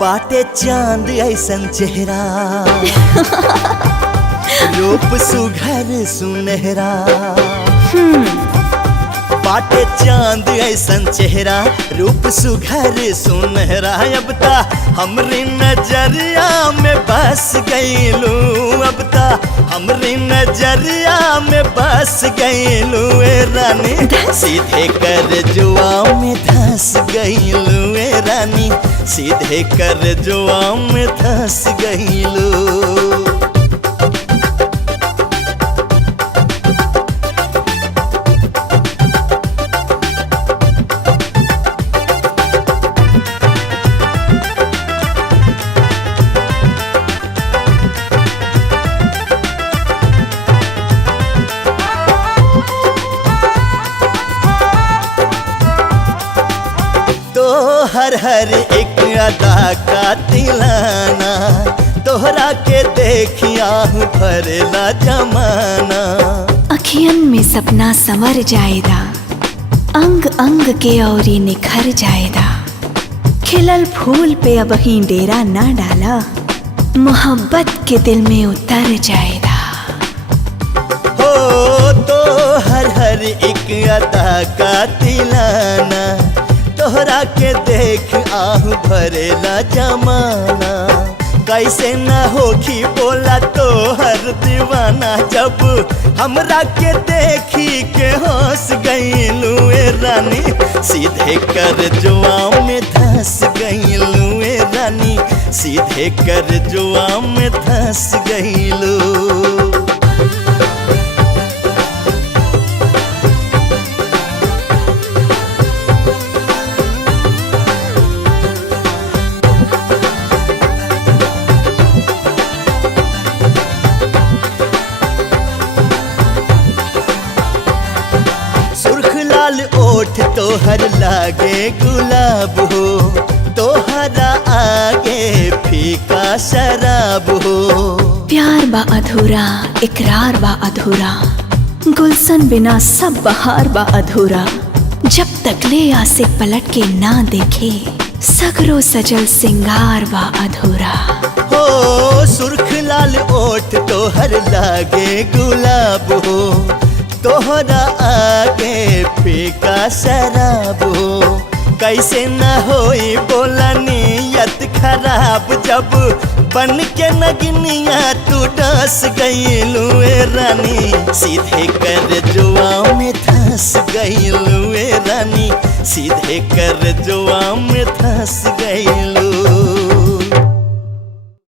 बाटे चांद ऐसन चेहरा रूप सुघर सुनहरा। बाटे चांद ऐसन चेहरा रूप सुघर सुनहरा। अब ता हमरी नजरिया में बस गईलू, अब ता हमरी नजरिया में बस गईलू ए रानी। सीधे कर जुआ में धस गईलू ए रानी, सीधे कर जुआ में धस गईलू। हर हर एक अदा का तिलाना, तोहरा के देखिया भरेला जमाना। अखियन में सपना संवर जाएदा, अंग अंग के औरी निखर जाएदा। खिलल फूल पे अब ही डेरा ना डाला, मोहब्बत के दिल में उतर जाएदा। हो तो हर हर एक अदा का तिलाना, तोहरा के देख आहू भरेला जमाना। कैसे न होखी बोला तोहर दीवाना, जब हमरा के देखी के हंस गईलू ए रानी। सीधे कर जुआ में धस गईलू ए रानी, सीधे कर जुआ में धस गईलू। ओठ तोहर लागे गुलाब हो, तोहरा आगे फीका शराब हो। प्यार बा अधूरा, इकरार बा अधूरा, गुलशन बिना सब बहार बा अधूरा। जब तक ले आसिक पलट के ना देखे, सगरो सजल सिंगार बा अधूरा। हो सुर्ख लाल ओठ तोहर लागे गुलाब हो, तोहरा आगे फीका शराब हो। कैसे न होई बोला नियत खराब, जब बन के नगनिया तू डस गईलू ए रानी। सीधे कर जुआ में धस गईलू ए रानी, सीधे कर जुआ में धस गईलू।